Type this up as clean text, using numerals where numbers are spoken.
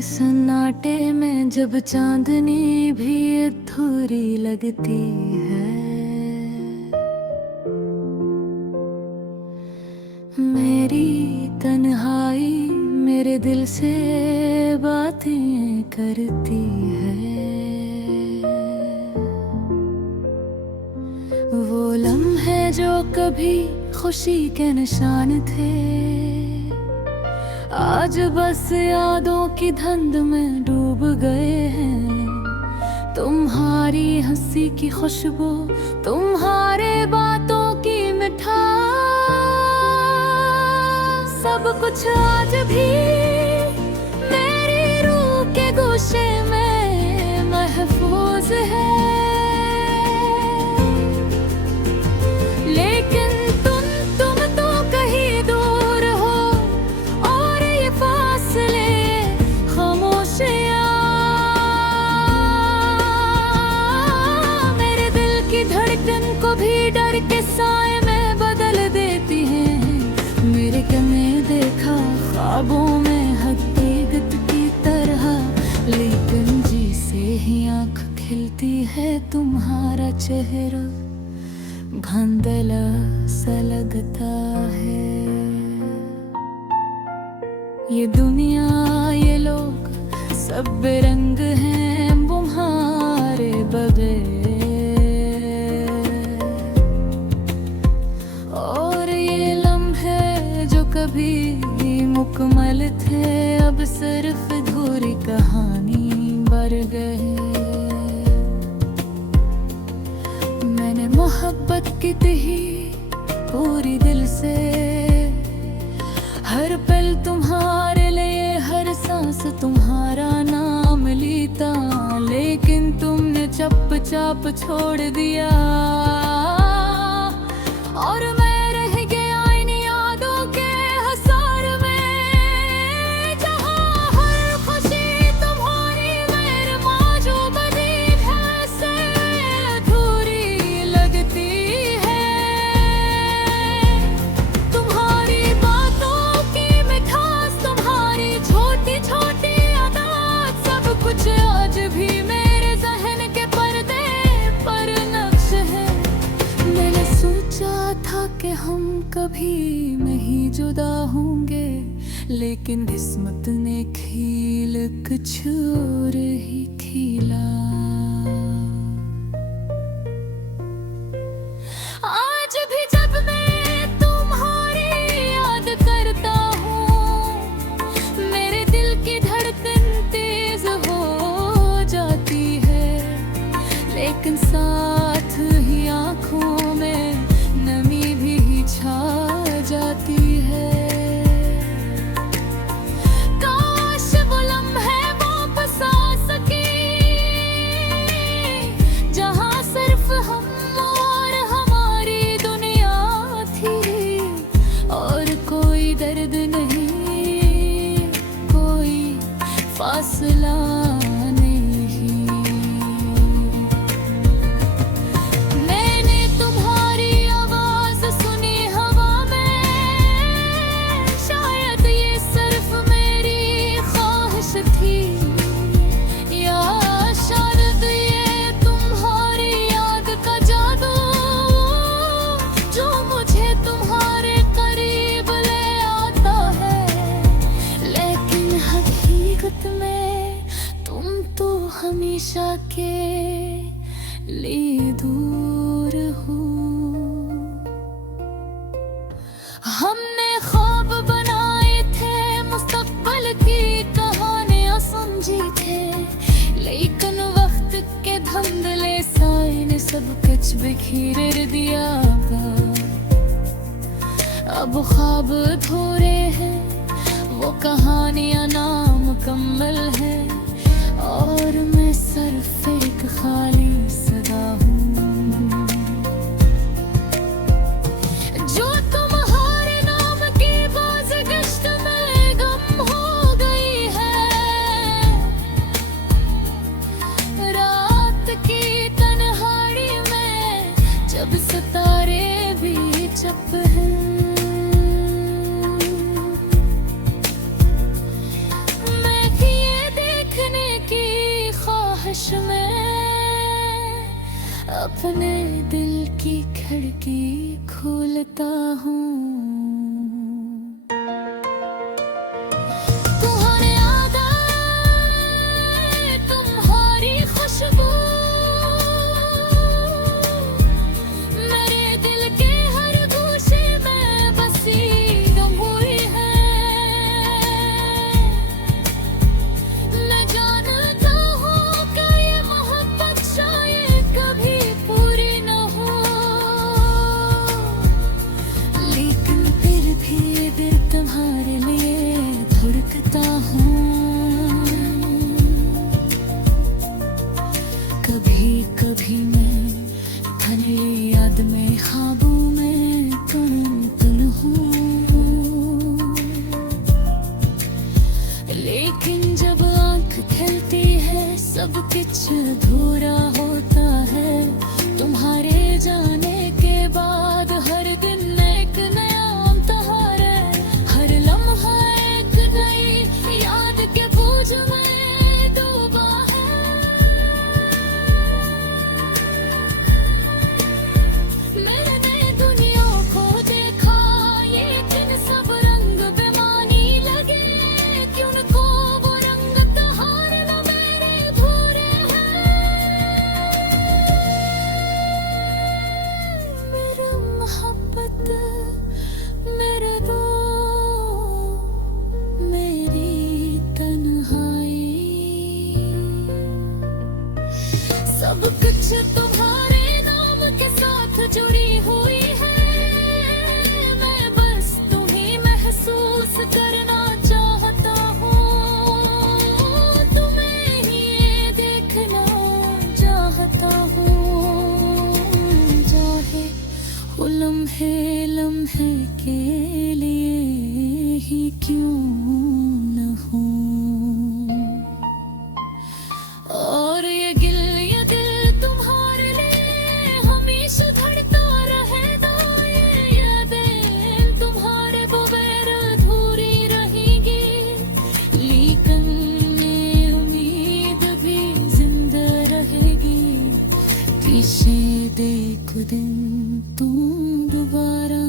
सन्नाटे में जब चांदनी भी अधूरी लगती है, मेरी तन्हाई मेरे दिल से बातें करती है। वो लम्हे जो कभी खुशी के निशान थे, आज बस यादों की धुंध में डूब गए हैं। तुम्हारी हंसी की खुशबू, तुम्हारे बातों की मिठास, सब कुछ आज भी मेरी रूह के गोशे में महफूज है। लेकिन तुम तो कहीं दूर हो, और ये फासले खामोशियां मेरे दिल की धड़कन को भी डर के साए में बदल देती हैं। मेरे कने देखा ख्वाबों में हकीकत की तरह, लेकिन जी से ही आँख खिलती है तुम्हारा चेहरा धुंधला सा लगता है। ये दुनिया ये लोग सब बेरंग हैं तुम्हारे बगैर, और ये लम्हे जो कभी मुकम्मल थे अब सिर्फ अधूरी कहानी बन गए। मैंने मोहब्बत की थी पूरी दिल से, हर पल तुम्हारे लिए, हर सांस तुम्हारा नाम लेता, लेकिन तुमने चुपचाप छोड़ दिया, और मैं रह गया इन यादों के हसार में, जहाँ हर खुशी तुम्हारी मेरे मौजूदगी है से अधूरी लगती है। तुम्हारी बातों की मिठास, तुम्हारी छोटी छोटी आदत, सब कुछ आज भी मेरे ज़हन के पर्दे पर नक्श है। मैंने सोचा था कि हम कभी नहीं जुदा होंगे, लेकिन किस्मत ने खील कुछ और ही खीला। आज भी जब मैं तुम्हारी याद करता हूँ, मेरे दिल की धड़कन तेज हो जाती है, लेकिन साथ ही आँखों में नमी भी छा जाती है। काश वो लम्हे वापस आ सके, जहाँ सिर्फ हम और हमारी दुनिया थी, और कोई दर्द नहीं, कोई फासला नहीं। मैंने तुम्हारी आवाज सुनी हवा में, शायद ये सिर्फ मेरी ख्वाहिश थी, या शायद ये तुम्हारी याद का जादू, जो मुझे तुम्हारे करीब ले आता है। लेकिन हकीकत में तुम तो हमेशा के लिए दूर हो। हमने ख्वाब बनाए थे, मुस्तकबिल की कहानियां समझी थे, लेकिन वक्त के धुंधले साए ने सब कुछ बिखेर दिया। अब ख्वाब अधूरे हैं, वो कहानियां नामुकम्मल है, और मैं सिर्फ एक खाली सदा हूँ, जो तुम्हारे नाम की बाज़गश्त में गम हो गई है। रात की तन्हाई में जब सितारे भी चुप हैं, मैं किए अपने दिल की खिड़की खोलता हूँ। तुम्हारे याद आए, तुम्हारी खुशबू मेरे दिल के हर गोशे में बसी हुई है। मैं जानता हूँ कि ये मोहब्बत शायद कभी पूरी न हो, लेकिन फिर भी ये दिल तुम्हारे लिए धड़कता हूँ। कभी कभी मैं धुंधली याद में ख्वाबों में तुम हूँ, लेकिन जब आँख खिलती है सब कुछ अधूरा होता है। तुम्हारे जाने के बाद हर दिन एक नया इम्तिहान है, हर लम्हा एक नई याद के बोझ में डूबा है। मैंने दुनिया को देखा, ये दिन सब रंग बेमानी लगे, क्यों को वो रंग त्योहार न मेरे भूरे हैं। मेरा मोहब्बत मेरे रो, मेरी तन्हाई, सब कुछ तुम्हारे नाम के साथ जुड़ी हुई है। मैं बस तुम्हें महसूस करना चाहता हूँ, तुम्हें ही देखना चाहता हूँ। चाहे वो लम्हे लम्हे के लिए ही क्यों न हो, और ये दिल तुम्हारे लिए हमेशा धड़कता रहेगा। ये दिन तुम्हारे बगैर अधूरी रहेगी, लेकिन ये उम्मीद भी जिंदा रहेगी कि शायद एक दिन तुम दोबारा